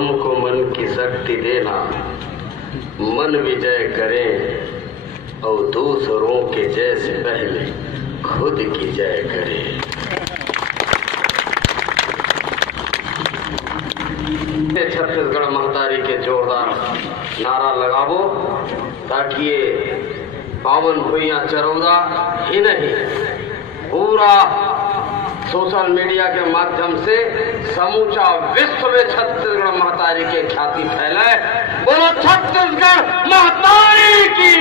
हमको मन की शक्ति देना, मन विजय करें और दूसरों के जैसे पहले खुद की जय करें। छत्तीसगढ़ महतारी के जोरदार नारा लगावो ताकि ये पावन भुइयां चरौदा ही नहीं पूरा सोशल मीडिया के माध्यम से समूचा विश्व में छत्तीसगढ़ महतारी की ख्याति फैलाए। बोलो छत्तीसगढ़ महतारी की,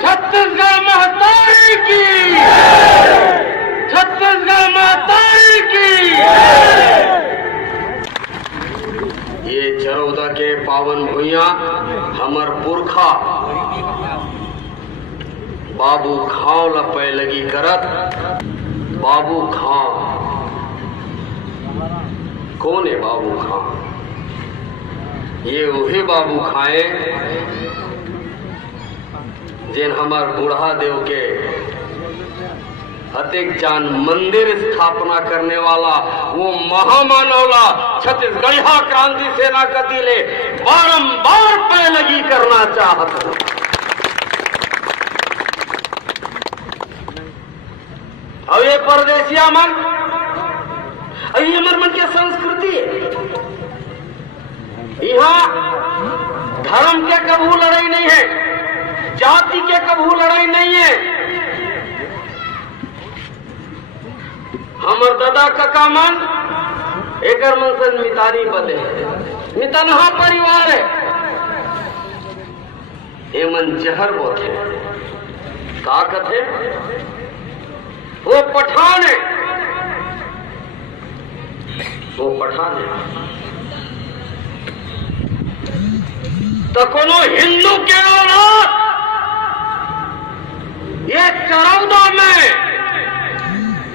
छत्तीसगढ़ महतारी की, छत्तीसगढ़ महतारी की। ये चरौदा के पावन भुइयां हमर पुरखा बाबू खां ला पैलगी करत। बाबू खां कौन है? बाबू खां ये वही बाबू खाए जिन हमार बूढ़ा देव के अतिक जान मंदिर स्थापना करने वाला वो महामानवला छत्तीसगढ़िया क्रांति सेना कतिले बारंबार पैलगी करना चाहत। अब ये परदेसिया मन, ये मन की संस्कृति है। यहाँ धर्म के कभू लड़ाई नहीं है, जाति के कभू लड़ाई नहीं है। हमर दादा काका मन एकर मन से मितानी बदे मितनहा परिवार है। ये मन जहर बोथे का कथे वो पठान है, वो पठान है। तो कोनो हिंदू के औलाद ये चरौदा में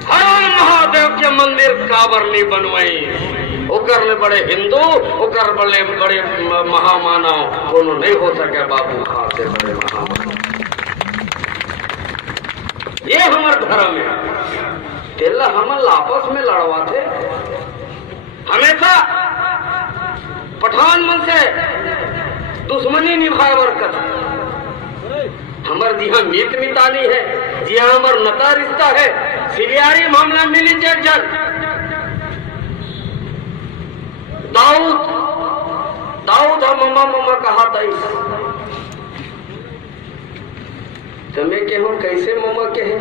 हर महादेव के मंदिर काबर नहीं बनवाई। ओकर ले बड़े हिंदू, ओकर बड़े बड़े महामानव कोनो नहीं हो सके। बाबू खां से बड़े महामानव ये हमार धर्म है। तेला हम आपस में लड़वा थे हमेशा पठान मन से दुश्मनी निभाए बरकत। हमार जिहा मीत मितानी है, जिहा हमार नता रिश्ता है, सिलियारी मामला मिली जन दाऊद दाऊद मम्मा मम्मा कहा था। तुम्हें के हो कैसे मम्मा के है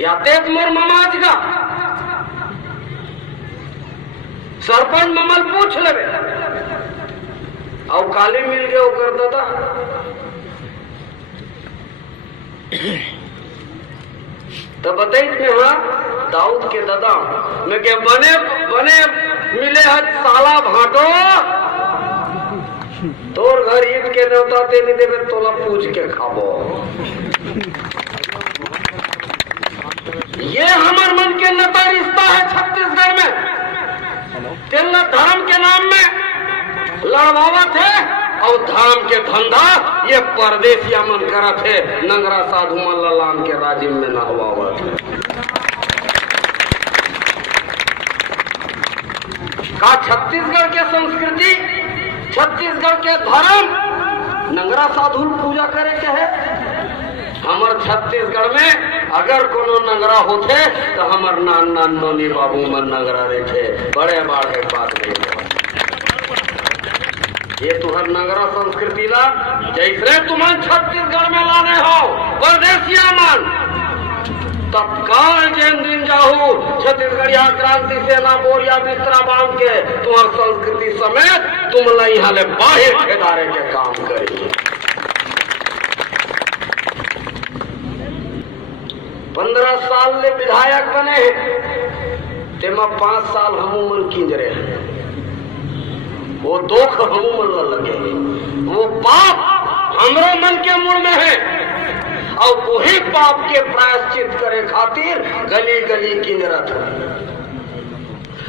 याते तुम्हार मम्मा का सरपंच ममल पूछ लेवे और काले मिल गए वो कर दादा। तो बताइए हाँ दाऊद के दादा मैं के बने बने मिले हज साला भाटो तोर घर ईद के न्योता ते नहीं देवे तोला पूछ के खाबो। ये हमार मन के नता रिश्ता है छत्तीसगढ़ में। तेला धर्म के नाम में लड़वावा थे और धर्म के धंधा ये परदेसिया मन करा थे। नंगरा साधु मल्लाम के राजिम में नहवावा थे। का छत्तीसगढ़ के संस्कृति, छत्तीसगढ़ के धर्म नंगरा साधु पूजा करे के है। हमार छत्तीसगढ़ में अगर कोनो नंगरा होते तो हमार नान नान नोनी बाबू मन नंगरा रहे। बड़े बाढ़ बात नहीं है। ये तुहर नंगरा संस्कृति ला जैसे तुम्हें छत्तीसगढ़ में लाने हो परदेसिया मन तत्काल जैन दिन जाहू छत्तीसगढ़िया क्रांति सेना बोरिया बिस्तरा बांध के तुम्हार संस्कृति समेत तुम यहाँ ले बाहर ठेदारे के काम करिए। 15 साल ले विधायक बने तेमा 5 साल हमू मन किंजरे हैं। वो दुख हमू मन लगे, वो पाप हमरो मन के मूल में है और वही पाप के प्रायश्चित करे खातिर गली गली किंजरत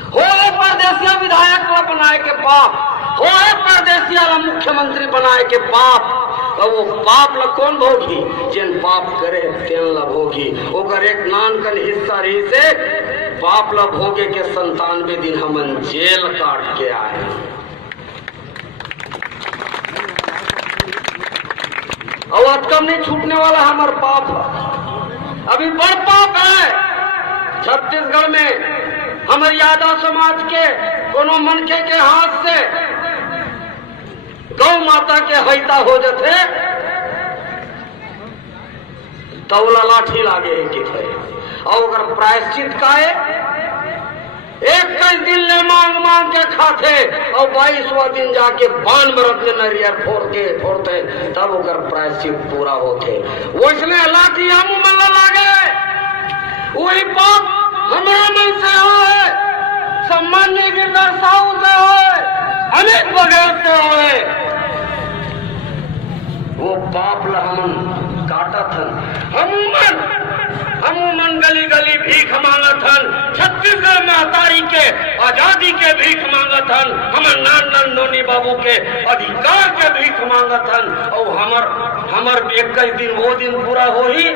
हो परदेसिया विधायक को बनाए के पाप, हो परदेसिया मुख्यमंत्री बनाए के पाप। तो वो पाप ला कौन भोगी? जिन पाप करे तेन ला भोगी। ओकर एक नान कन हिस्सा रही से बाप ला भोगे के 97 दिन हमन जेल काट के आए। और आज कम नहीं छूटने वाला हमार पाप, अभी बड़ पाप है। छत्तीसगढ़ में हमारे यादव समाज के कोनो मनखे के हाथ से गौ माता के हईता हो जाते तौला लाठी लागे कि थे। और अगर प्रायश्चित का है 21 दिन ले मांग मांग के खाते और 22वां दिन जाके बान मरद में नरियर फोड़ते तब अगर प्रायश्चित पूरा होते। वैसने लाठी हम मन लागे वही पाप हमारा मन से हो है, सम्मान्य गिरधर साहू से हो है, अनेक बगैर से हो है। वो पाप ला हमन काटा थन, हमूमन गली गली भीख मांगत हन। छत्तीसगढ़ महतारी के आजादी के भीख मांगत हन, हमर नान नोनी बाबू के अधिकार के भीख मांगत हन। और हमर 21 दिन वो दिन पूरा हो ही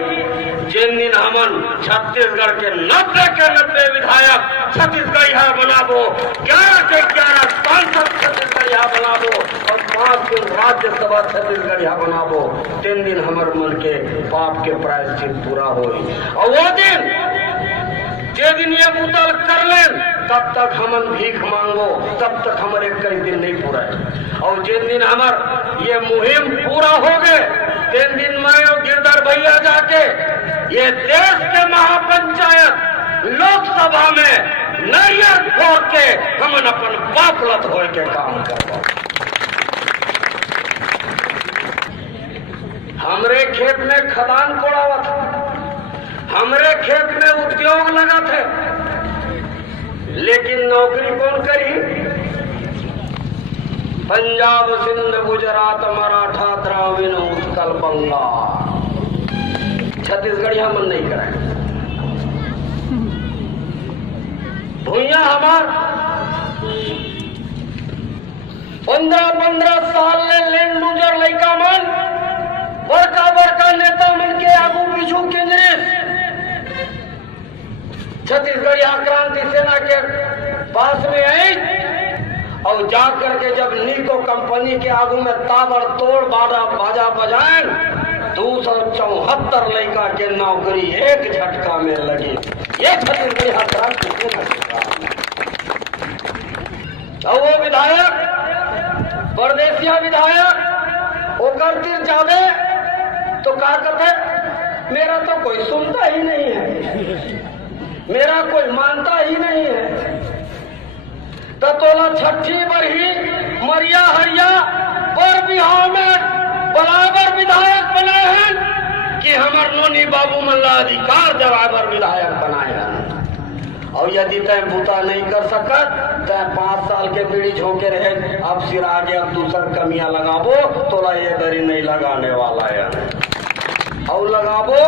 जिन दिन हमन छत्तीसगढ़ के 90 विधायक छत्तीसगढ़ बनाबो, 11 के 11 सांसद छत्तीसगढ़ बनाबो और 5 दिन राज्यसभा छत्तीसगढ़ बनाबो। 3 दिन हमर मन के पाप के प्रायश्चित पूरा हो। और वो दिन जे दिन ये बुतल कर लें तब तक हमन भीख मांगो, तब तक हमारे 21 दिन नहीं पूरा है। और जिन दिन हमार ये मुहिम पूरा हो गए 3 दिन मैं और गिरधर भैया जाके ये देश के महापंचायत लोकसभा में नरियर फोड़ के हमन अपन बापलत होए के काम करबो। हमरे खेत में खदान कोड़ावत, हमरे खेत में उद्योग लगा थे, लेकिन नौकरी कौन करी? पंजाब सिंध गुजरात मराठा द्राविड़ उत्कल बंगाल, छत्तीसगढ़िया मन नहीं कराए। भूया हमार 15 साल ले लैंड लूजर लड़का मन बड़का नेता मन के आगू पीछू केंद्रे छत्तीसगढ़ क्रांति सेना के पास में आई और जाकर के जब नीको कंपनी के आगू में ताबड़तोड़ बाजा बजाए 274 लड़का के नौकरी एक झटका में लगी। ये छत्तीसगढ़ क्रांति सेना के काम। और वो विधायक परदेसिया विधायक वो करती जावे तो क्या कहते, मेरा तो कोई सुनता ही नहीं है, मेरा कोई मानता ही नहीं है। तो तोला छठी बरही मरिया हरिया पर बिहार में बराबर विधायक बनाए हैं कि हमार नोनी बाबू मल्ला अधिकार बराबर विधायक बनाए हैं। और यदि तय बूता नहीं कर सकत तय 5 साल के पीढ़ी झोंके रहे, अब सिर आगे अब दूसर कमियां लगाबो तोला ये दरी नहीं लगाने वाला है। और लगाबो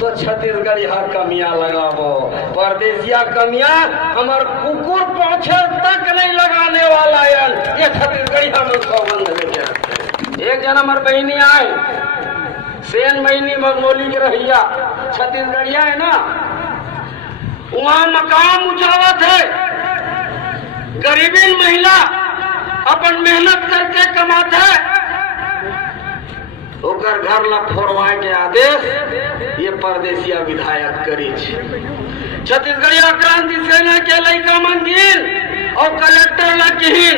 तो छत्तीसगढ़ यहाँ कमियां लगाबो, परदेसिया कमियां हमार कुकुर पहुंचे तक नहीं लगाने वाला है। ये छत्तीसगढ़ हम सौगंध लेके रखते। एक जन हमार बहनी आए सेन महीनी मगनोली के रहिया छत्तीसगढ़िया है ना, वहाँ मकान उठावत है। गरीबी महिला अपन मेहनत करके कमाते है, ओकर घर ला फोड़वाए के आदेश ये परदेसिया विधायक करी। छत्तीसगढ़िया क्रांति सेना के लड़का मंदिर और कलेक्टर ला किहिन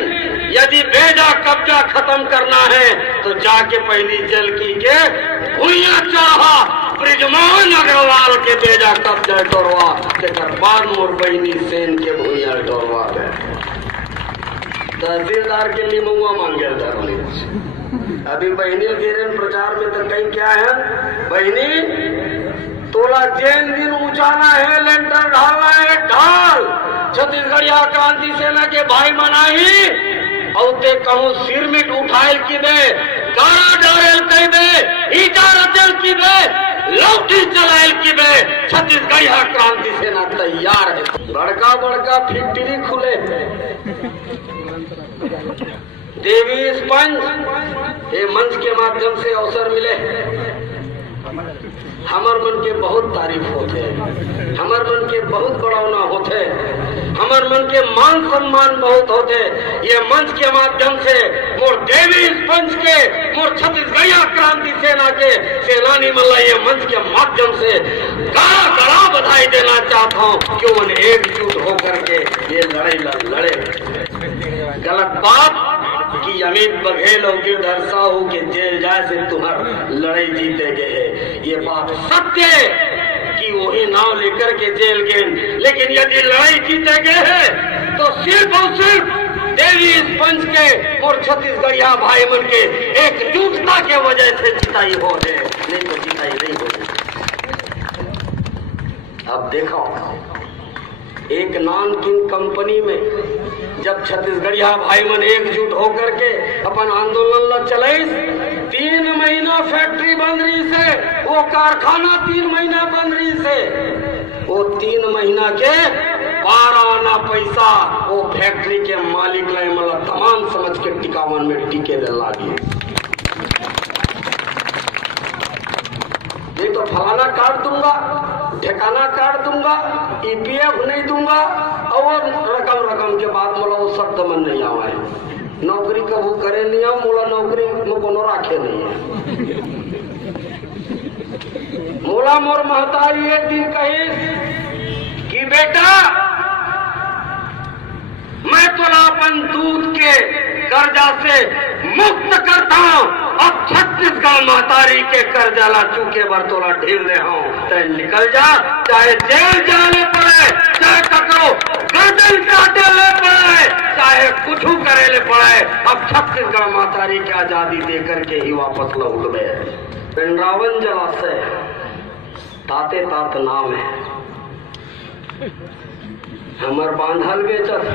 यदि बेजा कब्जा खत्म करना है तो जाके पहली जलकी के भूया चाहा ब्रिजमान अग्रवाल के बेजा कब्जा टोरवा तेकर बाद मोर बहनी सेन के भूया टोरवा गए। तहसीलदार के लिए महुआ मांगे था। अभी बहनी गिरन प्रचार में तो कहीं क्या है, बहनी तोला जैन दिन ऊंचाना है, लेंटर ढालना है, ढाल। छत्तीसगढ़िया क्रांति सेना के भाई मनाही और ते कहूँ सिर में उठायल की बे, गाड़ा डायल की बे, ईटा रचल की बे, लौटी चलायल की बे। छत्तीसगढ़िया क्रांति सेना तैयार है। बड़का फैक्ट्री खुले देवी स्पंज ये मंच के माध्यम से अवसर मिले हमार मन के बहुत तारीफ होते, हमार मन के बहुत बड़ावना होते, हमार मन के मान सम्मान बहुत होते। ये मंच के माध्यम से मोर देवी पंच के, मोर छत्तीसगढ़िया क्रांति सेना के सेनानी मल्ला ये मंच के माध्यम से गड़ा गड़ा बधाई देना चाहता हूँ कि उन एकजुट होकर के ये लड़ाई लड़े। गलत बात कि अमित बघेल और गिरधर साहू के जेल जाए से तुम्हार लड़ाई जीते गए, ये बात सत्य है कि वही नाव लेकर के जेल गए, लेकिन यदि लड़ाई जीते गए हैं तो सिर्फ और सिर्फ देवी इस पंच के और छत्तीसगढ़िया भाई मन के एकजुटता के वजह से जिताई हो गए, नहीं तो जिताई नहीं हो गई। अब देखो एक नानकिन कंपनी में जब छत्तीसगढ़िया भाई मन एकजुट होकर के अपन आंदोलन ला चलाइस, 3 महीना फैक्ट्री बंद रही से, वो कारखाना 3 महीना बंद रही से, वो 3 महीना के 12 आना पैसा वो फैक्ट्री के मालिक ला मतलब तमाम समझ के टिकावन में टिके लागी। नहीं तो फलाना काट दूंगा, ठिकाना काट दूंगा, ईपीएफ नहीं दूंगा, और रकम के बाद मोला वो शब्द मन नहीं आवा है। नौकरी कबू करे नहीं आओ, मोला नौकरी में कोनो राखे नहीं है। मोला मोर महतारी एक दिन कही कि बेटा मैं तोला अपन दूध के कर्जा से मुक्त करता हूँ, अब छत्तीसगढ़ महतारी के कर्जा ला चूके बर तोला ढील दे हूँ, तय निकल जा, चाहे जेल जाने पड़े, चाहे ककरो गर्दन काटे ले पड़े, चाहे कुछ करे ले पड़े, अब छत्तीसगढ़ महतारी की आजादी देकर के ही वापस लौट गए। पिंडरावन जलाशय ताते तात नाम है, हमर बांधल बेचत,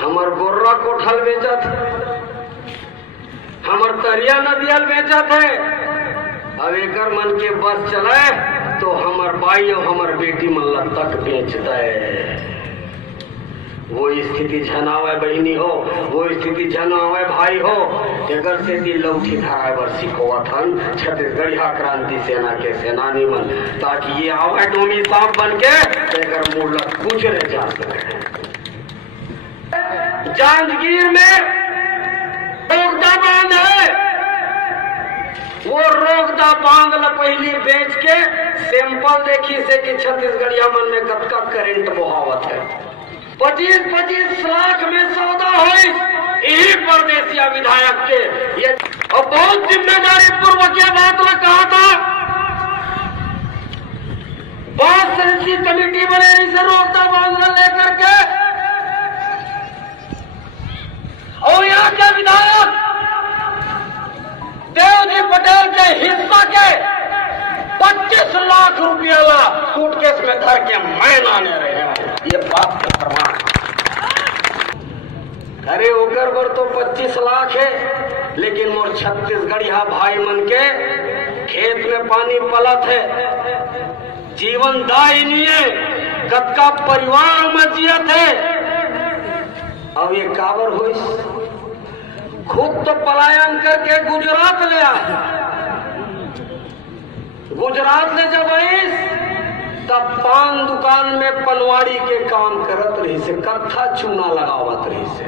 हमर गोर्रा कोठल बेचत, हमर तरिया नदियल बेचत है। अब एकर मन के बस चलाए तो हमर भाई और हमर बेटी मन तक बेचता है। वो स्थिति झनावे बहनी हो, वो स्थिति झनावे भाई हो, एकर से दी लौठी धारा बर सिखोवत हन छत्तीसगढ़िया क्रांति सेना के सेनानी मन, ताकि ये आवे डोमी सांप बन के एकर मूल कुछ न जा सके। जांजगीर में रोगदा बांध है, वो रोगदा बांध ला पहली बेच के सैंपल देखी से कि छत्तीसगढ़िया मन में कतका करंट बहावत है। 25-25 लाख में सौदा हो यही परदेसिया विधायक के। ये और बहुत जिम्मेदारी पूर्वक यह बात ला कहा था, बहुत सदस्यीय कमेटी बने रही से रोगदा बांध लेकर के, और यहाँ के विधायक देवजी पटेल के हिस्सा के 25 लाख रुपया ला सूटकेस में धर के मैं लाने रहे हैं। ये बात का प्रमाण। अरे ओकर बर तो 25 लाख है, लेकिन मोर छत्तीसगढ़िया भाई मन के खेत में पानी पलत है, जीवन दायिनी है, कतका परिवार मजियत है। अब ये काबर हुई, खुद तो पलायन करके गुजरात ले आए, गुजरात ले जब आई तब पान दुकान में पनवाड़ी के काम करत रही से, कत्था चूना लगावत रही से,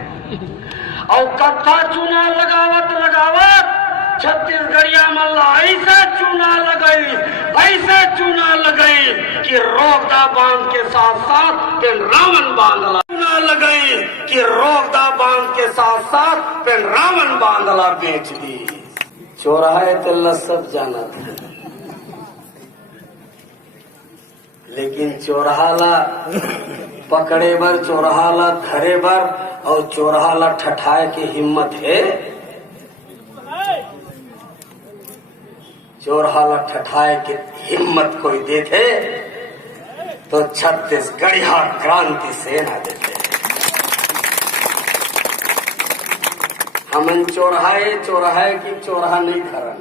और कत्था चूना लगावत छत्तीसगढ़िया मल्ला ऐसे चूना लगाई, ऐसे चूना लगाई कि रोगदा बांध के साथ साथ पेन रावण बांधला, चूना लगाई कि रोगदा बांध के साथ साथ पेन रावण बांधला बेच दी। चौराहे तल्ला सब जानत है, लेकिन चौराहाला पकड़े बर, चौराहाला धरे बर और चौराहाला ठठाए की हिम्मत है। चौराहाला ठठाए की हिम्मत कोई देते तो छत्तीसगढ़िया क्रांति सेना देते। हमन चौराहे की चौराहा नहीं करन,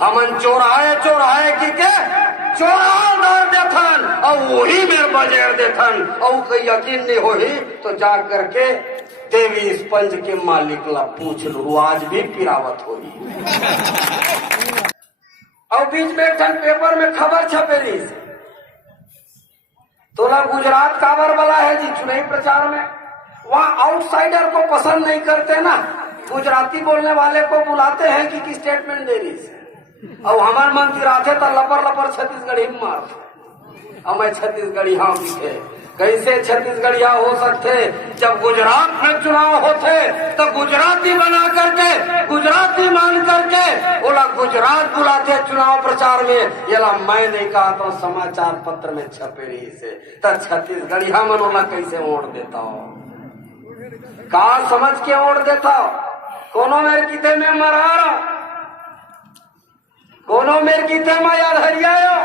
हमन चौराहे की के चौराहा दर देथन और वही में बजेर देथन, और कोई यकीन नहीं होही तो जा करके देवी स्पंज के मालिक ला पूछ लू, आज भी पिरावत होगी। और बीच में एक पेपर में खबर छपे रही तो ना गुजरात काबर वाला है जी चुनावी प्रचार में, वहाँ आउटसाइडर को पसंद नहीं करते ना, गुजराती बोलने वाले को बुलाते हैं कि स्टेटमेंट दे रही। और हमारे मंत्री आते तो लपर लपर छत्तीसगढ़ी में मारते, और मैं छत्तीसगढ़ी हाँ पीछे कैसे छत्तीसगढ़िया हो सकते, जब गुजरात में चुनाव होते तो गुजराती बना करके गुजराती मान करके बोला गुजरात बुलाते चुनाव प्रचार में, ये ला मैं नहीं कहा तो समाचार पत्र में छपे रही से, तो छत्तीसगढ़िया मनोला कैसे वोट देता हो, कहा समझ के वोट देता हो, कोनो मेरे किते में मरारा, कोनो मेरे किते में याद हरियायो,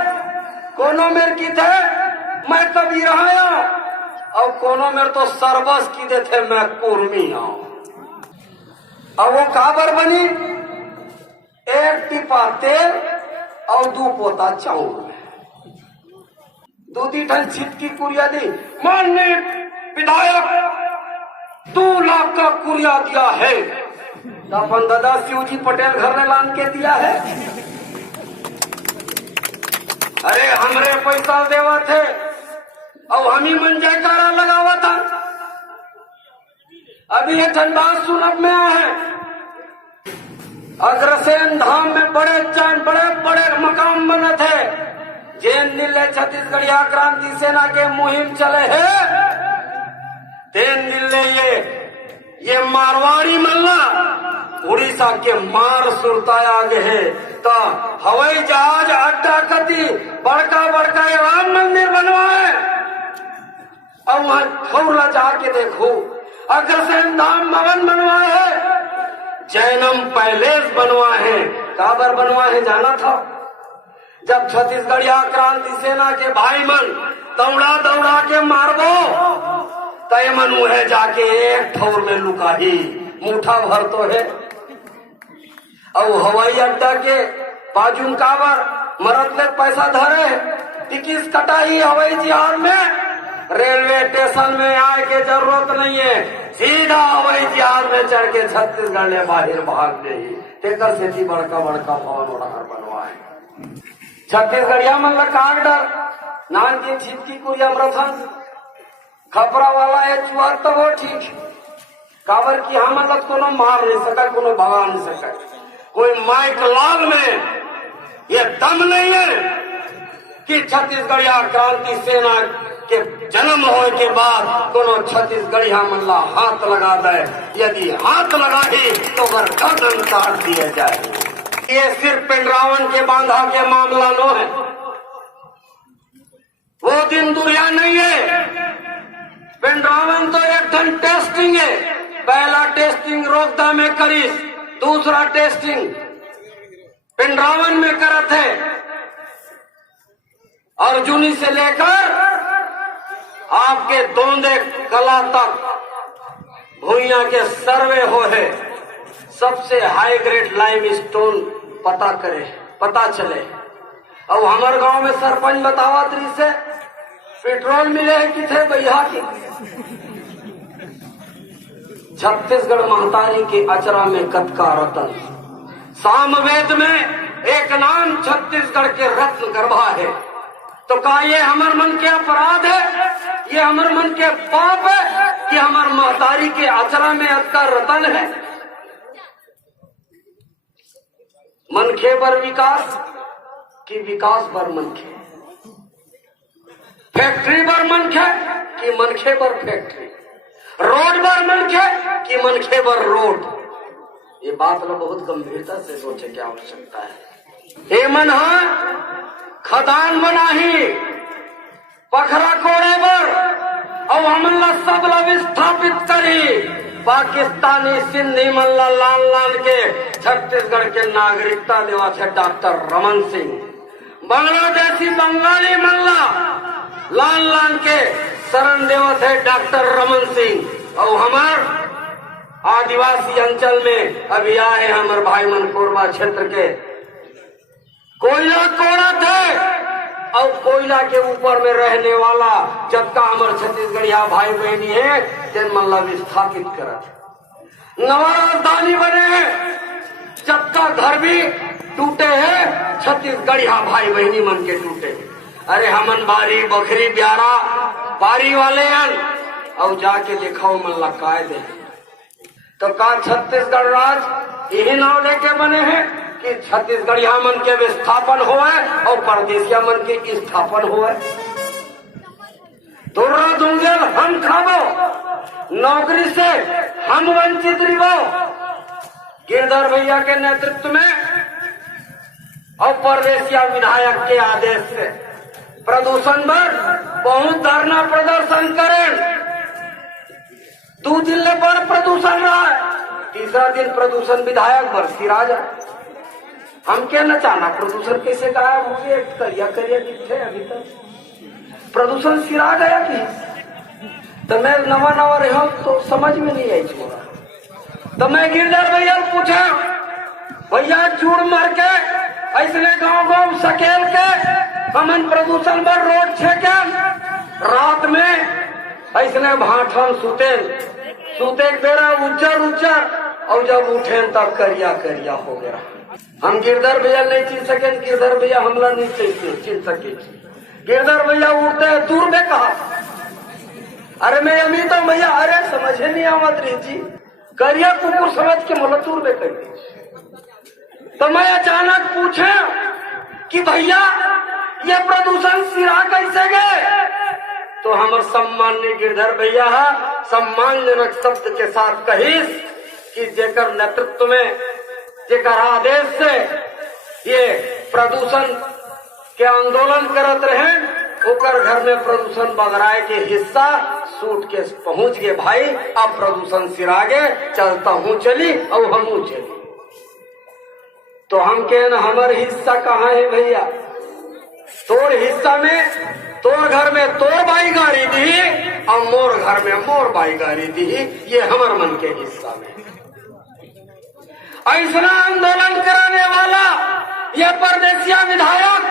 कोनो मेरे किते मैं कबीर आया, और कोनो मेरे तो सरबस की देते मैं कुर्मी हूं। और वो काबर बनी, एक टिपा तेल और 2 पोता चावल, 2 टन छिटकी कुरिया दी, माननीय विधायक 2 लाख का कुरिया दिया है, तो अपन दादा शिवजी पटेल घर ने लान के दिया है, अरे हमरे पैसा देवा थे और हम ही मन जयकारा लगावा था। अभी ये धनबाद सुनब में आया है, अग्रसेन धाम में बड़े बड़े मकाम बने थे, जैन दिल्ली छत्तीसगढ़िया क्रांति सेना के मुहिम चले है, तेन दिल्ली ये मारवाड़ी मल्ला उड़ीसा के मार सुरताया आगे है, तो हवाई जहाज अड्डा कती बड़का राम मंदिर बनवाए, और वहां थोड़ा जाके देखो अग्रसेन धाम भवन बनवाए है, जैनम पैलेस बनवाए है, काबर बनवाए है जाना था, जब छत्तीसगढ़िया क्रांति सेना के भाई मन दौड़ा के मारबो तय मनु है जाके एक ठौर में लुका ही मुठा भर तो है, और हवाई अड्डा के बाजू काबर मरद ले पैसा धरे, टिकट कटाई हवाई जहाज में, रेलवे स्टेशन में आए के जरूरत नहीं है, सीधा हवाई जहाज में चढ़ के छत्तीसगढ़ ले बाहर भाग दे, तेकर से बड़का भवन उड़ार बनवाए। छत्तीसगढ़िया मन ला कागडर नान की छिपकी को अमृथन खपरा वाला है चुहार तो वो ठीक, काबर की हम मतलब कोनो मार नहीं सका, कोनो भगा नहीं सका, कोई माइक लाल में ये दम नहीं है कि छत्तीसगढ़िया क्रांति सेना के जन्म होने के बाद कोनो छत्तीसगढ़िया मल्ला हाथ लगा दे, यदि हाथ लगा दी तो गर्दन काट दिया जाए। ये सिर्फ पिंडरावन के बांधा के मामला नो है, वो दिन दुनिया नहीं है, पिंडरावन तो एक धन टेस्टिंग है, पहला टेस्टिंग रोकदा में करीस, दूसरा टेस्टिंग पिंडरावन में करत है, अर्जुनी से लेकर आपके दोंदे कला तक भूइया के सर्वे हो है, सबसे हाई ग्रेड लाइम स्टोन पता चले। और हमारे गांव में सरपंच बतावा त्री से पेट्रोल मिले है कि थे भैया की, छत्तीसगढ़ महतारी के अचरा में कतका रतन, सामवेद में एक नाम छत्तीसगढ़ के रत्न गर्भा है, तो क्या ये हमारे मन के अपराध है, ये हमारे मन के पाप है कि हमारे महतारी के अचरा में अतका रतन है। मनखे पर विकास कि विकास पर मनखे, फैक्ट्री पर मनखे कि मनखे पर फैक्ट्री, रोड पर मनखे कि मनखे पर रोड, ये बात ना बहुत गंभीरता से सोचे की आवश्यकता है। ये मन खदान बनाही पखरा कोड़े पर और हमला सब विस्थापित करी, पाकिस्तानी सिंधी मल्ला लाल के छत्तीसगढ़ के नागरिकता देवा थे डॉक्टर रमन सिंह, बांग्लादेशी बंगाली मल्ला लाल के शरण देवा थे डॉक्टर रमन सिंह, और हमार आदिवासी अंचल में अभी आए हमारे भाई मन कोरबा क्षेत्र के कोयला कोड़ा थे, और कोयला के ऊपर में रहने वाला जब का हमारे छत्तीसगढ़िया भाई बहनी है तेन मल्ला विस्थापित करत, नवा राजधानी बने जब का घर भी टूटे हैं छत्तीसगढ़िया भाई बहनी मन के टूटे। अरे हमन बारी बकरी ब्यारा बारी वाले और जाके देखो मन लकाए दे। तो का छत्तीसगढ़ राज यही नाव लेके बने हैं कि छत्तीसगढ़िया मन के विस्थापन होए और परदेसिया मन के स्थापन होए। दुर्रा दुंगेल हम खाबो, नौकरी से हम वंचित रहो। गिरधर भैया के नेतृत्व में और परदेसिया विधायक के आदेश से प्रदूषण पर बहुत धरना प्रदर्शन करें। 2 दिन ले बड़ प्रदूषण रहा है, तीसरा दिन प्रदूषण विधायक पर सिरा जाए। हम क्या न चाहना प्रदूषण कैसे गायब हो गया, करिया करिया दिखे अभी तक प्रदूषण सिरा गया कि तो मैं नवा नवा रहा तो समझ में नहीं आई छोड़ा। तो मैं गिरधर भैया पूछा, भैया चूड़ मार के ऐसे गांव गांव सकेल के हमन प्रदूषण पर रोड छेके रात में ऐसे भाठन सूते बेरा उच्चर और जब उठे तब करिया करिया हो गया। हम गिरधर भैया नहीं चिन सके, गिरधर भैया हमला नहीं चिन सके। गिरधर भैया उड़ते दूर में कहा, अरे मैं अमी तो भैया अरे समझे नहीं आवत रही जी, करिया कुकुर समझ के मोला दूर में कर दी। तो मैं अचानक पूछा कि भैया ये प्रदूषण सिरा कैसे गए। तो हमार सम्मान्य गिरधर भैया सम्मानजनक शब्द के साथ कहिस कि जेकर नेतृत्व में जेकर आदेश से ये प्रदूषण के आंदोलन करत रहे, ओकर घर में प्रदूषण बगराए के हिस्सा सूट के पहुंच गए। भाई अब प्रदूषण सिरागे चलता हूँ चली और हमू चली। तो हम के न हमार हिस्सा कहाँ है भैया, तोर हिस्सा में तोर घर में तोर बाई गाड़ी दी और मोर घर में मोर बाई गाड़ी दी, ये हमार मन के हिस्सा में। ऐसा आंदोलन कराने वाला यह परदेसिया विधायक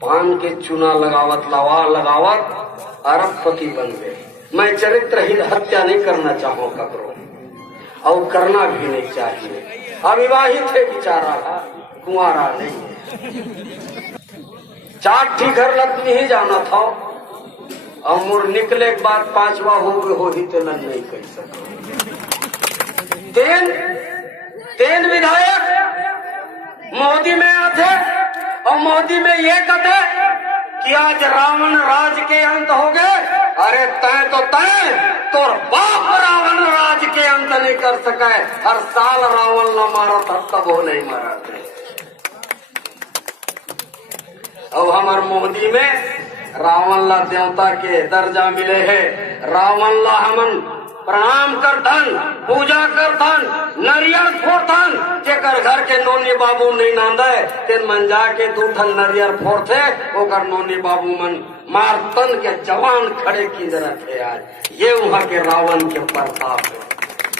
पान के चूना लगावत लावा लगावत अरबपति बन गए। मैं चरित्रहीन हत्या नहीं करना चाहूँ कब्रों और करना भी नहीं चाहिए। अविवाहित है बेचारा, कुंवारा नहीं है। 4 ठीक घर लग नहीं जाना था और मुर निकले के बाद 5वां हो ही तो नहीं कर सका। तीन विधायक मोदी में आते और मोदी में ये कहते कि आज रावण राज के अंत हो गए। अरे तय तो बाप रावण राज के अंत नहीं कर सका है। हर साल रावण न मारा था तब वो नहीं मारा थे। अब हमार मोदी में रावण ला देवता के दर्जा मिले है। रावण ला हमन प्रणाम करथन, पूजा करथन, नरियर फोड़थन। जेकर घर के नोनी बाबू नहीं नांदे तेन मन जाके 2 ठन नरियर फोड़थे, ओकर नोनी बाबू मन मारतन के जवान खड़े की जरूरत है। आज ये वहाँ के रावण के प्रताप है।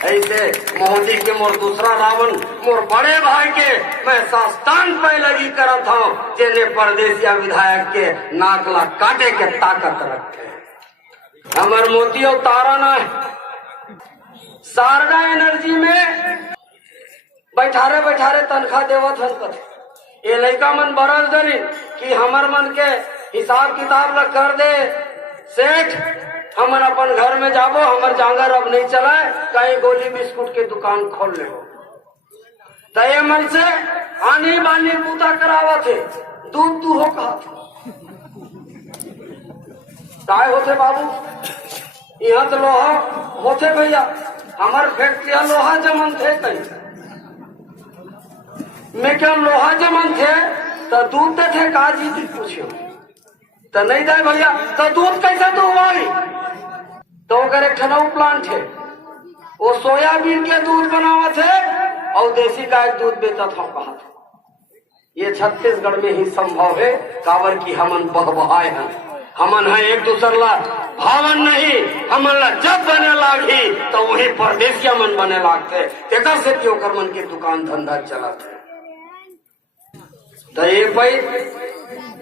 ऐसे मोदी के मोर दूसरा रावण मोर बड़े भाई के मैं साष्टांग पे लगी करत हूँ, जिन्हें परदेसिया विधायक के नाकला काटे के ताकत रखे। हमार मोती और तारा न शारदा एनर्जी में बैठारे तनख्वाह देवत हन। ये लड़का मन बरस डरी कि हमार मन के हिसाब किताब ल कर दे सेठ, हमन अपन घर में जाबो, हमार जांगर अब नहीं चलाए, कहीं गोली बिस्कुट के दुकान खोल ले। तो ये मन से आनी बानी पूता करावत है। दूध तू हो कहा काय होते बाबू, यहाँ तो लोहा होते भैया, हमार फैक्ट्रिया लोहा जमन थे कहीं मैं क्या लोहा जमन थे तो दूध थे काजी भी पूछो तो नहीं दे भैया। तो दूध कैसे तो हुआ तो अगर एक ठनऊ प्लांट है, वो सोयाबीन के दूध बनावा थे और देसी गाय दूध बेचा था कहा था। ये छत्तीसगढ़ में ही संभव है, कावर की हमन बहबहाए हैं। हमन है एक दूसर ला भावन नहीं, हमन ला जब बने लागी तो वही परदेसिया मन बने लागते। तेकर से क्यों कर मन के दुकान धंधा चलाते। तो ये भाई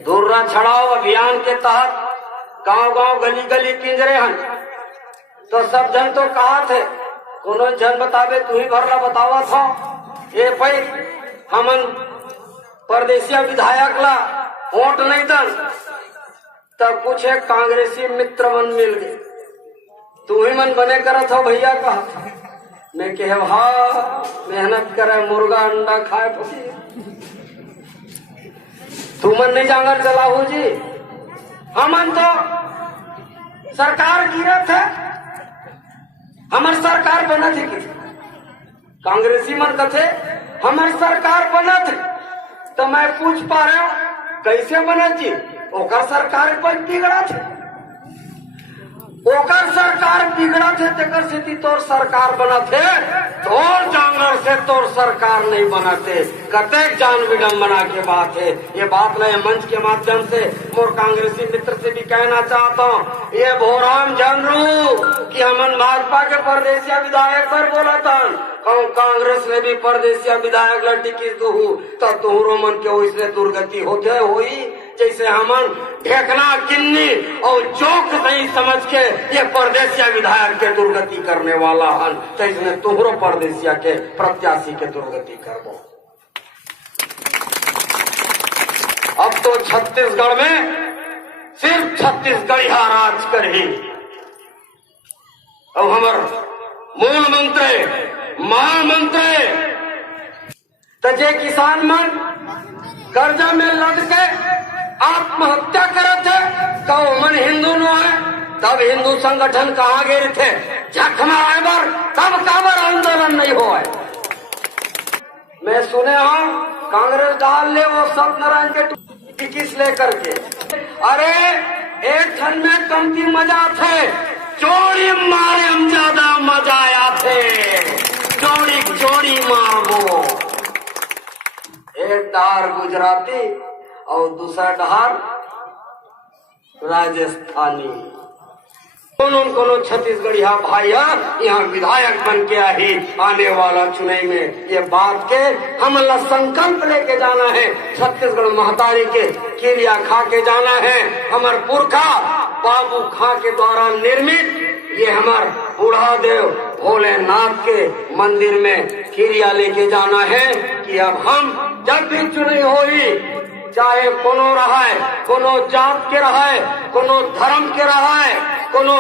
दूररा छड़ाओ अभियान के तहत गांव गांव गली गली पिंजरे हैं। तो सब जन तो कहा थे, कोनो जन बतावे तू ही भरला बतावा था। ये भाई हमन परदेसिया विधायक ला वोट नहीं दन, तब कुछ एक कांग्रेसी मित्र मन मिल गए, तू ही मन बने करत हो भैया का। मैं कहे हाँ मेहनत करे मुर्गा अंडा खाए फसी, तू मन नहीं जांगर चलाहू जी। हमन तो सरकार गिरत है, हमार सरकार बनत है कि कांग्रेसी मन कथे हमार सरकार बनत है। तो मैं पूछ पा रहा हूँ कैसे बनत जी, ओकर सरकार पर बिगड़त है, ओकर सरकार बिगड़त है, तेकर से तोर सरकार बनत है, तोर जांगर से तोर सरकार नहीं बनते। कतेक जान विडम्बना के बात है। ये बात मैं मंच के माध्यम से मोर कांग्रेसी मित्र से भी कहना चाहता हूँ, ये भोराम जान रू कि हमन भाजपा के परदेसिया विधायक पर बोला था, कांग्रेस ने भी परदेसिया विधायक ला टिकट दू तो तुहरो मन के वैसे दुर्गति होते होई, जैसे हमन ढेकना किन्नी और चौक नहीं समझ के ये परदेसिया विधायक के दुर्गति करने वाला हन, तो इसमें तुहरो परदेसिया के प्रत्याशी के दुर्गति कर दो। अब तो छत्तीसगढ़ में सिर्फ छत्तीसगढ़ी राज कर ही। अब हमार मूल मंत्री महामंत्री तजे किसान मन कर्जा में लद के आत्महत्या करत है, कहो मन हिंदू नो है, तब हिंदू संगठन कहाँ गिर थे झक मारे बर, तब काबर आंदोलन नहीं हो। मैं सुने हूँ कांग्रेस डाल ले वो सत्यनारायण के टिकट लेकर के, अरे एक ठन में कमती मजा थे, चोरी मारे हम ज्यादा मजा आया थे, चोरी चोरी मारो। एक डार गुजराती और दूसरा डार राजस्थानी, कोनो छत्तीसगढ़िया भाई यहाँ विधायक बन के आई आने वाला चुनाव में। ये बात के हम संकल्प लेके जाना है, छत्तीसगढ़ महतारी के क्रिया खा के जाना है। हमार पुरखा बाबू खां के द्वारा निर्मित ये हमार बूढ़ा देव भोलेनाथ के मंदिर में क्रिया लेके जाना है कि अब हम जब भी चुनाव होई, चाहे कोनो रहाय, कोनो जात के रहाय, कोनो धर्म के रहाय, कोनो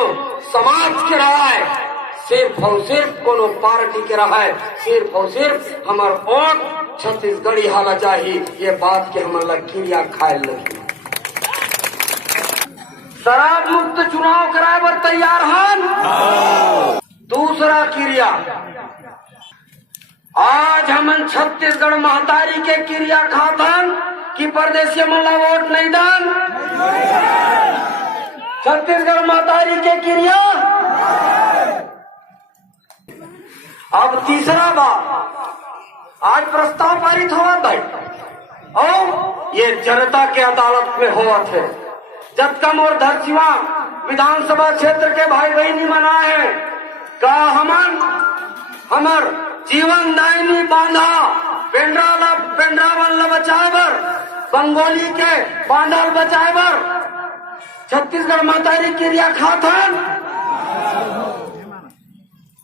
समाज के रहाय, सिर्फ और सिर्फ कोनो पार्टी के रहाय, सिर्फ और सिर्फ हमार वोट छत्तीसगढ़ी हाला चाहिए। ये बात के हमारा क्रिया खाए लगी। शराब मुक्त चुनाव कराए बर तैयार हन। दूसरा क्रिया, आज हमन छत्तीसगढ़ महतारी के क्रिया खातन कि परदेसी मन ला वोट नहीं दान, छत्तीसगढ़ महतारी के क्रिया। अब तीसरा बात, आज प्रस्ताव पारित हुआ भाई और ये जनता के अदालत में हुआ थे। जब कम और धरसीवा विधानसभा क्षेत्र के भाई बहनी मना है का हमर जीवन दायनी बांधा पेंड्रावन ला बचाए बर, बंगोली के बांधल बचाए बर छत्तीसगढ़ महतारी क्रिया खातन,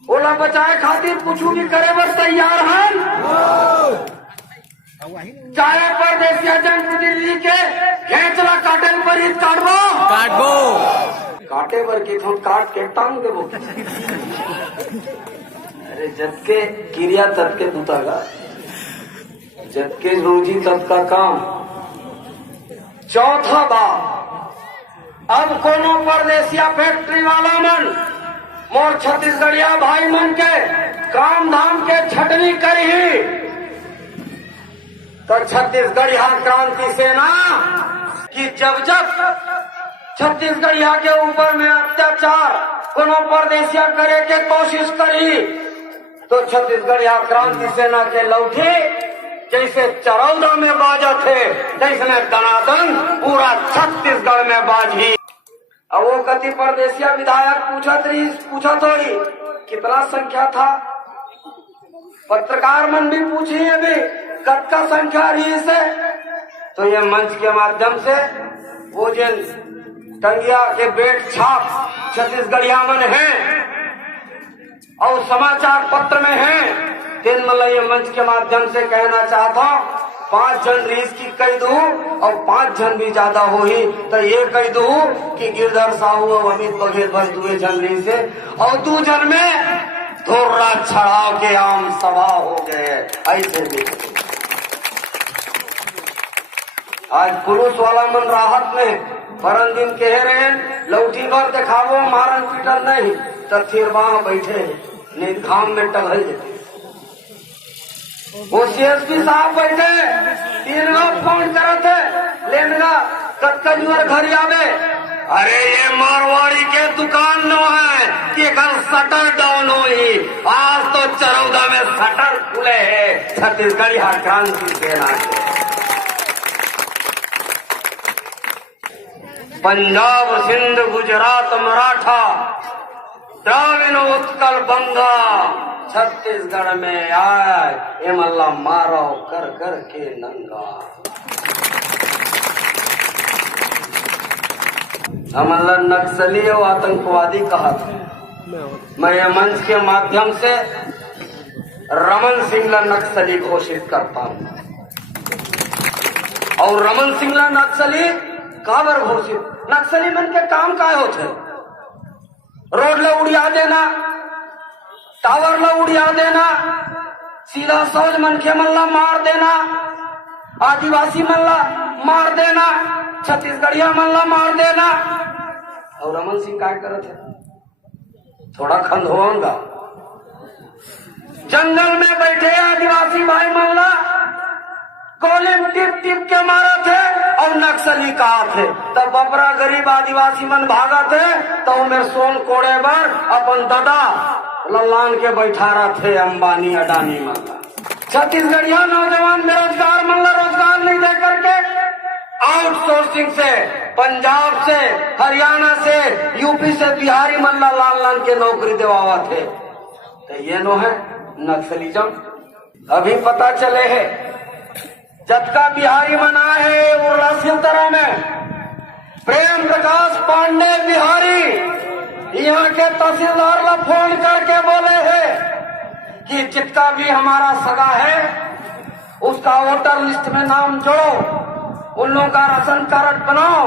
ओला बचाए खातिर कुछ भी करे बर तैयार हन। चाहे परदेसिया जनप्रतिनिधि के घेचला काटे पर ही काटबो काटे बर के काट के टांग देबो। अरे जबके क्रिया तब के दूतागा, जबके रोजी तब का काम। चौथा बात, अब कोनो परदेसिया फैक्ट्री वाला मन मोर छत्तीसगढ़िया भाई मन के काम धाम के छटनी करी तो छत्तीसगढ़िया क्रांति सेना की जब छत्तीसगढ़िया के ऊपर में अत्याचार कोनो परदेसिया करे के कोशिश करी तो छत्तीसगढ़िया क्रांति सेना के लौटे जैसे चरौदा में बाजा थे, जैसे दनादन पूरा छत्तीसगढ़ में बाजी। अब वो कति परदेसिया विधायक पूछा थोड़ी कितना संख्या था, पत्रकार मन भी पूछी अभी कतका संख्या रही से। तो ये मंच के माध्यम से वो जिन टंगिया के बेट छाप छत्तीसगढ़िया मन है और समाचार पत्र में है तीन मतलब ये मंच के माध्यम से कहना चाहता हूँ, 5 जन रीस की कह दू और 5 जन भी ज्यादा हो ही तो ये कह दू कि गिरधर साहू और अमित बघेल बस 2 जन रीस से और 2 जन में थोड़ा छड़ाव के आम सभा हो गए। ऐसे भी आज पुरुष वाला मन राहत में परन दिन कह रहे लौटी भर दिखावो मारन पीटल नहीं तो फिर वहां बैठे नहीं घाम में टहल जाते। वो CSP साहब बैठे 3 फोन करते लेनगा कत्कजुअर घर आवे, अरे ये मारवाड़ी के दुकान न है कि कल शटर डाउन हुई, आज तो चरौदा में शटर खुले है छत्तीसगढ़ी क्रांति सेना के। पंजाब सिंध गुजरात मराठा द्राविण उत्कल बंगा छत्तीसगढ़ में आए ये मल्ला मारो कर कर के नंगा। हमला नक्सली और आतंकवादी कहा था। मैं ये मंच के माध्यम से रमन सिंह नक्सली घोषित करता हूं। और रमन सिंह नक्सली काबर घोषित, नक्सली मन के काम काय होते, रोड ला उड़िया देना, टावर ला उड़िया देना, सीधा सौज मन के मल्ला मार देना, आदिवासी मल्ला मार देना, छत्तीसगढ़िया मल्ला मार देना। और रमन सिंह काय करते, थोड़ा खंडोंगा जंगल में बैठे आदिवासी भाई मल्ला गोली टिप टिप के मारा थे और नक्सली कहा थे। तब बपरा गरीब आदिवासी मन भागा थे तो मेरे सोन कोड़े पर अपन दादा लल्लान के बैठा रहा थे अंबानी अडानी माला। छत्तीसगढ़िया नौजवान बेरोजगार मल्ला रोजगार नहीं दे करके आउटसोर्सिंग से पंजाब से हरियाणा से यूपी से बिहारी मल्ला लाल लाल के नौकरी दिवावा थे। तो ये नो है नक्सलिज्म। अभी पता चले है जब का बिहारी मना है उर्ला सिलतरा में प्रेम प्रकाश पांडे बिहारी यहाँ के तहसीलदार ला फोन करके बोले हैं कि जितना भी हमारा सगा है उसका वोटर लिस्ट में नाम जोड़ो, उन लोगों का राशन कार्ड बनाओ।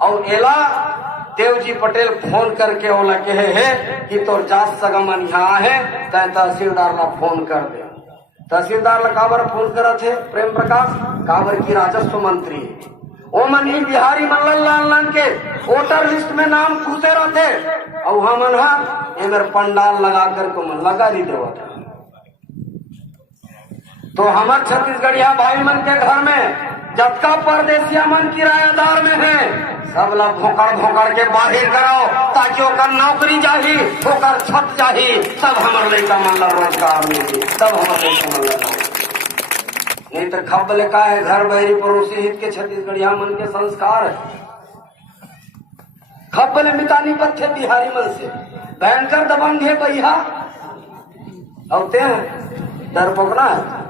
और एला देवजी पटेल फोन करके ओला कहे है कि तोर जात सगा मन यहाँ है तय तहसीलदार ला फोन कर दे। तहसीलदार ला काबर फोन करा थे प्रेम प्रकाश, काबर की राजस्व मंत्री ओ मन ही बिहारी मल्लान के वोटर लिस्ट में नाम खुसे रहते और हमन ये मेरे पंडाल लगा कर को मन लगा दी देवा था। तो हमारे छत्तीसगढ़िया भाई मन के घर में जबका परदेसिया मन किरायादार में है सब ला भोकड़ के बाहर कराओ ताकि ओकर नौकरी जाही, ओकर छत जाही, सब हमारे लड़का मन ला रोजगार मिली, सब हमारे लड़का मन ला। नहीं तो खब लिखा है घर बहरी पड़ोसी हित के छत्तीसगढ़िया मन के संस्कार है। खब ले मितानी पत्थे बिहारी मन से भयंकर दबंग है भैया होते हैं डर पोकना है।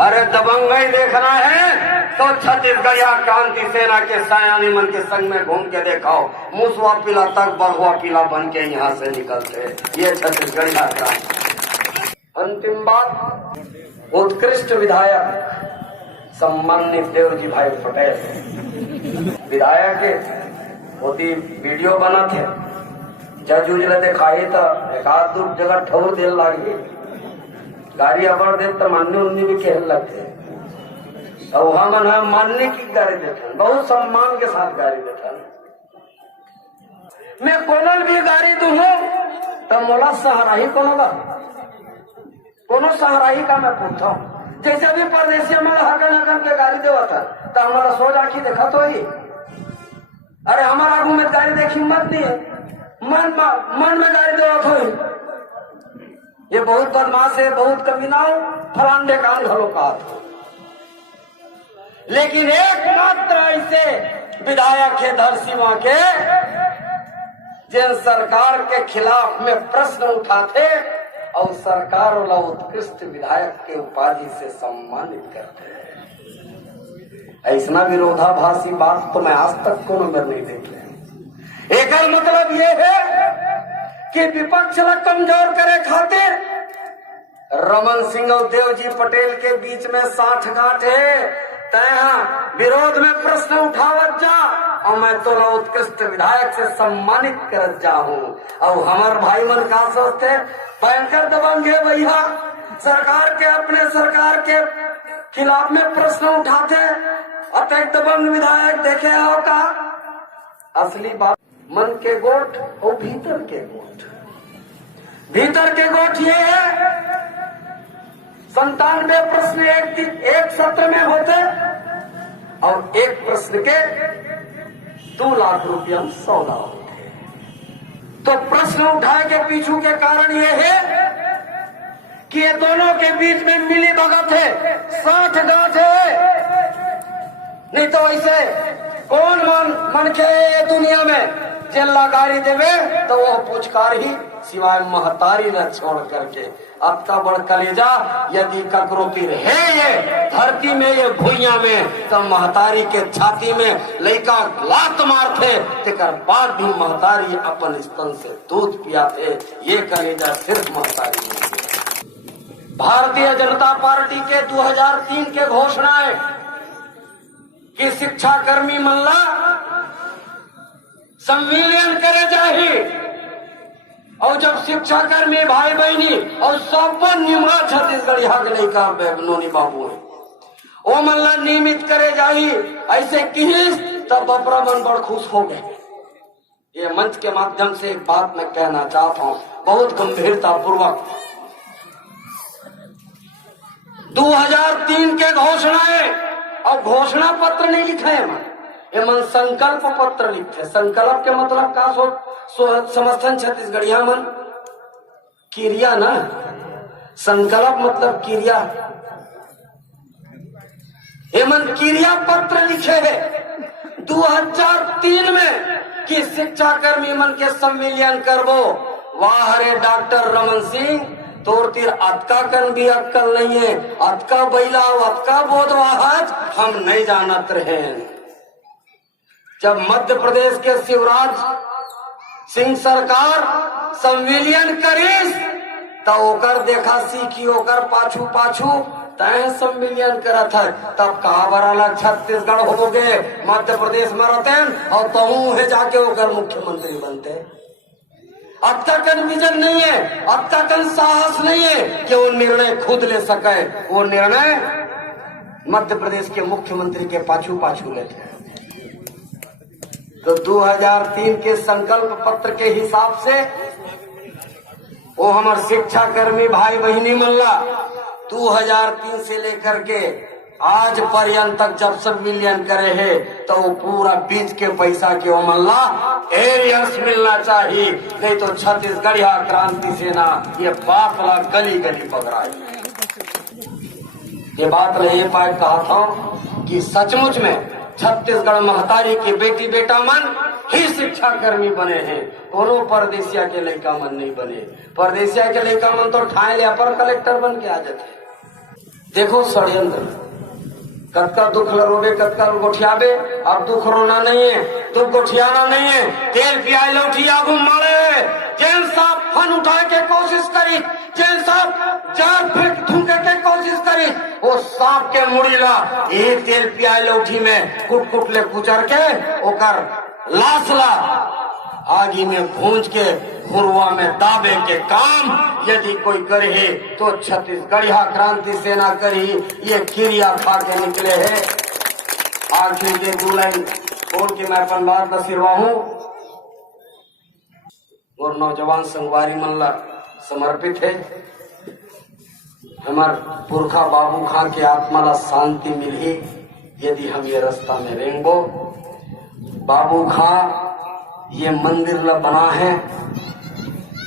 अरे दबंग ही देखना है तो छत्तीसगढ़िया क्रांति सेना के सयानी मन के संग में घूम के देखाओ, मूसवा पीला तक बघुआ पीला बन के यहाँ से निकलते। ये छत्तीसगढ़िया क्रांति। अंतिम बात, उत्कृष्ट विधायक सम्मानित देवजी भाई पटेल विधायक होती वीडियो बना थे जज उजले दिखाई तो एक आध दो जगह ठोर देर लागी गाड़ी अबर दे तो मान्य उन्नी भी खेल लगते और वहां मन मानने की गाड़ी देते बहुत सम्मान के साथ गाड़ी देता। मैं कोनल भी गाड़ी दूंगा तो मोला सहाराही कोनो सहाराही का मैं पूछता हूँ। जैसे भी परदेशी हमारा हगन के गाड़ी देवा था तो हमारा सोच आखी देखा तो ही अरे हमारा आगू में गाड़ी देखी मत नहीं है मन में गाड़ी देवा तो ये बहुत बदमाश है, बहुत कमीनाओ फलांडे कान घलो का। लेकिन एकमात्र ऐसे विधायक है धरसीमा के जिन सरकार के खिलाफ में प्रश्न उठाते और सरकार वाला उत्कृष्ट विधायक के उपाधि से सम्मानित करते हैं। ऐसा विरोधाभासी बात तो मैं आज तक को नंबर नहीं देख ले। एक मतलब ये है कि विपक्ष ला कमजोर करे खातिर रमन सिंह और देवजी पटेल के बीच में साठ गांठ है। तय विरोध में प्रश्न उठावत जा और मैं तो उत्कृष्ट विधायक से सम्मानित करत जाऊं। और हमार भाई मन का सोचते भयंकर दबंगे भैया सरकार के अपने सरकार के खिलाफ में प्रश्न उठाते अतः दबंग विधायक देखे हो का असली बात मन के गोठ और भीतर के गोठ। भीतर के गोठ ये है 97 प्रश्न एक सत्र में होते और एक प्रश्न के 2 लाख रुपया 100 लाख होते। तो प्रश्न उठाए के पीछू के कारण ये है कि ये दोनों के बीच में मिली भगत है, 60 गांठ है। नहीं तो ऐसे कौन मन के दुनिया में जेल्ला गाड़ी देवे तो वो पुचकार ही सिवाय महतारी न छोड़ करके। अब का बड़ कलेजा यदि ककरो पीर है ये धरती में ये भुइया में तो महतारी के छाती में लड़का लात मारते तेकर बाद भी महतारी अपन स्तन से दूध पियाते। ये कलेजा सिर्फ महतारी में। भारतीय जनता पार्टी के 2003 के घोषणाएं कि शिक्षा कर्मी मल्ला संविलियन करे जाही और जब शिक्षा कर्मी भाई बहनी और सब निमा छत्तीसगढ़ यहाँ के लड़का बेगनोनी बाबू है वो मल्ला नियमित करे जाही ऐसे किहिस तब बपरा मन बड़ खुश हो गए। ये मंच के माध्यम से एक बात मैं कहना चाहता हूँ बहुत गंभीरता पूर्वक। 2003 के घोषणाएं और घोषणा पत्र नहीं लिखे है ये मन संकल्प पत्र लिखते। संकल्प के मतलब का समर्थन छत्तीसगढ़िया मन क्रिया ना। संकल्प मतलब क्रिया। ये मन क्रिया पत्र लिखे है 2003 में कि शिक्षा कर्मी मन के संविलियन करबो। वाह रे डॉक्टर रमन सिंह तोर तीर अतका कन भी अक्कल नहीं है, अतका बैला अतका बोधवाहज हम नहीं जानत रहे। जब मध्य प्रदेश के शिवराज सिंह सरकार संविलियन करीस तो ओकर देखा सीखी ओकर पाछू पाछू तय संविलियन करत है। तब कहा बराला छत्तीसगढ़ हो गए मध्य प्रदेश में रहते और तहू है जाके ओकर मुख्यमंत्री बनते। अब तक विजन नहीं है, अब तक साहस नहीं है कि वो निर्णय खुद ले सके। वो निर्णय मध्य प्रदेश के मुख्यमंत्री के पाछू पाछू लेते हैं। तो 2003 के संकल्प पत्र के हिसाब से वो हमारे शिक्षा कर्मी भाई बहनी मल्ला 2003 से लेकर के आज पर्यंत तक जब संविलियन करे है तो वो पूरा बीच के पैसा के वो मल्ला एरियर्स मिलना चाहिए। नहीं तो छत्तीसगढ़िया क्रांति सेना ये बात ला गली गली पकड़ाई। ये बात ले ये बात कहा था कि सचमुच में छत्तीसगढ़ महतारी के बेटी बेटा मन ही शिक्षा कर्मी बने हैं। दोनों परदेसिया के लड़का मन नहीं बने। परदेसिया के लड़का मन तो ठाए ले अपर कलेक्टर बन के आ जाते। देखो षड्यंत्र कत्का दुख रोबे कत्का गोठियाबे। अब दुख रोना नहीं है, दुख गोठियाना नहीं है। तेल पियाए लौटी आगू मारे जेल साहब फन उठाए के कोशिश करी, जेल साहब जार फेंक थूके के कोशिश करी। वो सांप के मुड़ी ला ये तेल पियाए लौटी में कुट कुट ले कुचर के ओकर लाश ला आगी में भूंज के हुरवा में दाबे के काम यदि कोई करे तो छत्तीसगढ़िया क्रांति सेना करी। ये क्रिया खा के निकले है। आखिर के 2 लाइन बोल के मैं अपन बात बसिरवा हूँ और नौजवान संगवारी मल्ला समर्पित है। हमार पुरखा बाबू खां के आत्मा ला शांति मिली यदि हम ये रास्ता में रेंगो। बाबू खां ये मंदिर ला बना है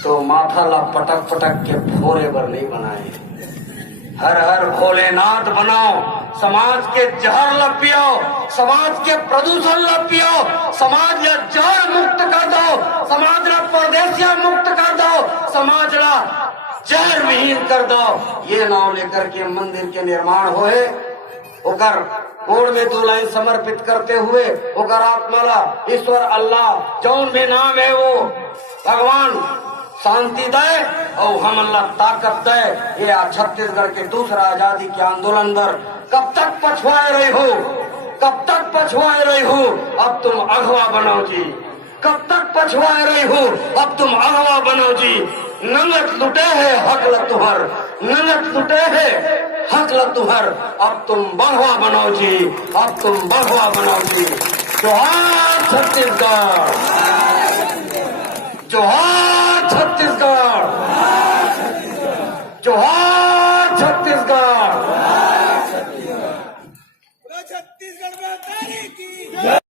तो माथा ला पटक पटक के फोरे बर नहीं बनाए। हर हर भोलेनाथ बनाओ, समाज के जहर ला पियो, समाज के प्रदूषण ला पियो, समाज ला जहर मुक्त कर दो, समाज ला परदेसिया मुक्त कर दो, समाज ला जहर विहीन कर दो। ये नाव लेकर के मंदिर के निर्माण होए ओकर कोड में 2 लाइन समर्पित करते हुए ओकर आत्मा ला ईश्वर अल्लाह जौन भी नाम है वो भगवान शांति दे और हम अल्लाह ताकत दे। ये छत्तीसगढ़ के दूसरा आजादी के आंदोलन दर कब तक पछुआए रही हो, कब तक पछुआए रही हो, अब तुम अगवा बनाओ जी। कब तक पछुआए रही हो, अब तुम अगवा बनाओ जी। नंगत लुटे है हक लतुहर, नंगत लुटे है हक लतुहर, अब तुम बढ़वा बनाओ जी, अब तुम बढ़वा बनाओ जी। जोहार छत्तीसगढ़, जोहार छत्तीसगढ़, जोहार छत्तीसगढ़। छत्तीसगढ़ में